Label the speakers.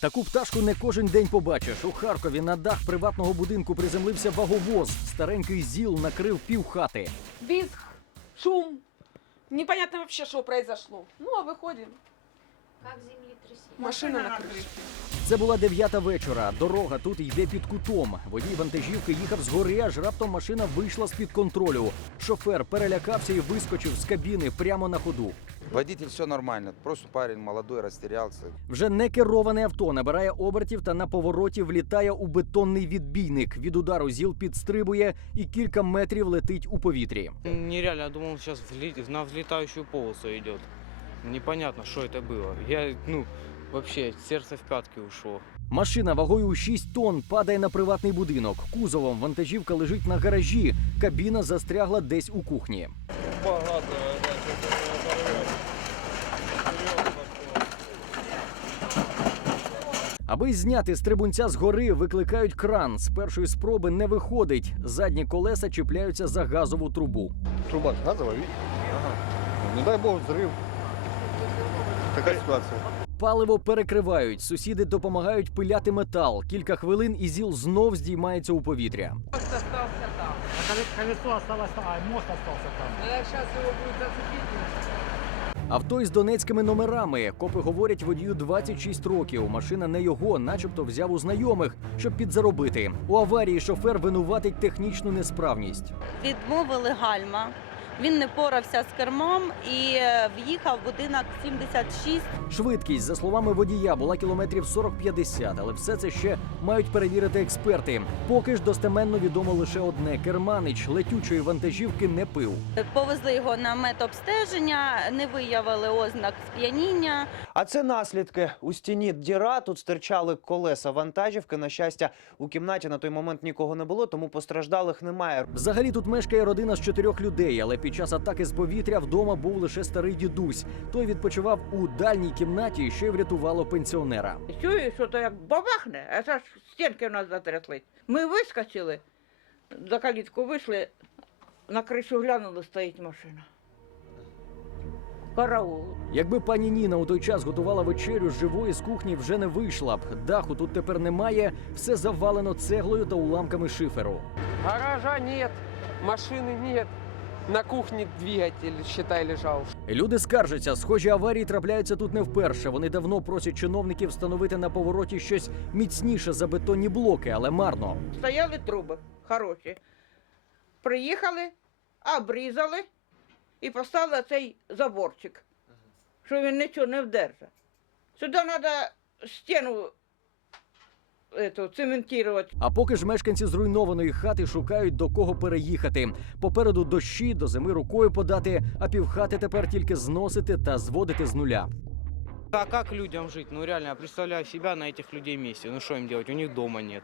Speaker 1: Таку пташку не кожен день побачиш. У Харкові на дах приватного будинку приземлився ваговоз. Старенький зіл накрив пів хати.
Speaker 2: Визг, шум. Непонятно вообще, что произошло. Ну, а выходим. Машина на крыше.
Speaker 1: Це була дев'ята вечора. Дорога тут йде під кутом. Водій вантажівки їхав згори, аж раптом машина вийшла з-під контролю. Шофер перелякався і вискочив з кабіни прямо на ходу.
Speaker 3: Водитель все нормально, просто парень молодой, растерялся.
Speaker 1: Вже не кероване авто набирає обертів та на повороті влітає у бетонний відбійник. Від удару зіл підстрибує і кілька метрів летить у повітрі.
Speaker 4: Нереально, я думал, сейчас на взлетающую полосу идет Непонятно, что это было. Я, ну, вообще, сердце в пятки ушло.
Speaker 1: Машина вагою у 6 тонн падає на приватний будинок. Кузовом вантажівка лежить на гаражі. Кабіна застрягла десь у кухні. Аби зняти стрибунця з гори, викликають кран. З першої спроби не виходить. Задні колеса чіпляються за газову трубу.
Speaker 5: Труба газовая, видите? Не дай бог взрыв. Такая ситуация.
Speaker 1: Паливо перекривають. Сусіди допомагають пиляти метал. Кілька хвилин і зіл знов здіймається у повітря.
Speaker 6: Колесо осталось, а мост остался там.
Speaker 1: Авто із донецькими номерами. Копи говорять, водію 26 років. Машина не його, начебто взяв у знайомих, щоб підзаробити. У аварії шофер винуватить технічну несправність.
Speaker 7: відмовили гальма. Він не порався з кермом і е, в'їхав в будинок 76.
Speaker 1: Швидкість, за словами водія, була кілометрів 40-50, але все це ще мають перевірити експерти. Поки ж достеменно відомо лише одне: керманич летючої вантажівки не пив.
Speaker 7: Повезли його на медобстеження, не виявили ознак сп'яніння.
Speaker 8: А це наслідки. У стіні діра тут стирчали колеса вантажівки. На щастя, у кімнаті на той момент нікого не було, тому постраждалих немає.
Speaker 1: Взагалі тут мешкає родина з чотирьох людей, але під час атаки з повітря вдома був лише старий дідусь. Той відпочивав у дальній кімнаті і ще й врятувало пенсіонера.
Speaker 9: Чую, що то як бабахне, а це ж стінки в нас затрясли. Ми вискочили, за калітку вийшли, на кришу глянули, стоїть машина. Караул.
Speaker 1: Якби пані Ніна у той час готувала вечерю, з живої з кухні вже не вийшла б. Даху тут тепер немає, все завалено цеглою та уламками шиферу.
Speaker 2: Гаража нет, машины нет. На кухне двигатель, считай, лежал.
Speaker 1: Люди скаржаться, схожі аварії трапляються тут не вперше. Вони давно просять чиновників встановити на повороті щось міцніше за бетонні блоки, але марно.
Speaker 9: Стояли труби хороші. Приїхали, обрізали і поставили цей заборчик, що він нічого не вдержить. Сюди треба стіну ету, цементувати.
Speaker 1: А поки ж мешканці зруйнованої хати шукають до кого переїхати. Попереду дощі до зими рукою подати, а півхати тепер тільки зносити та зводити з нуля.
Speaker 4: А как людям жить? Ну реально, я представляю себя на этих людей месте. Ну что им делать? У них дома нет.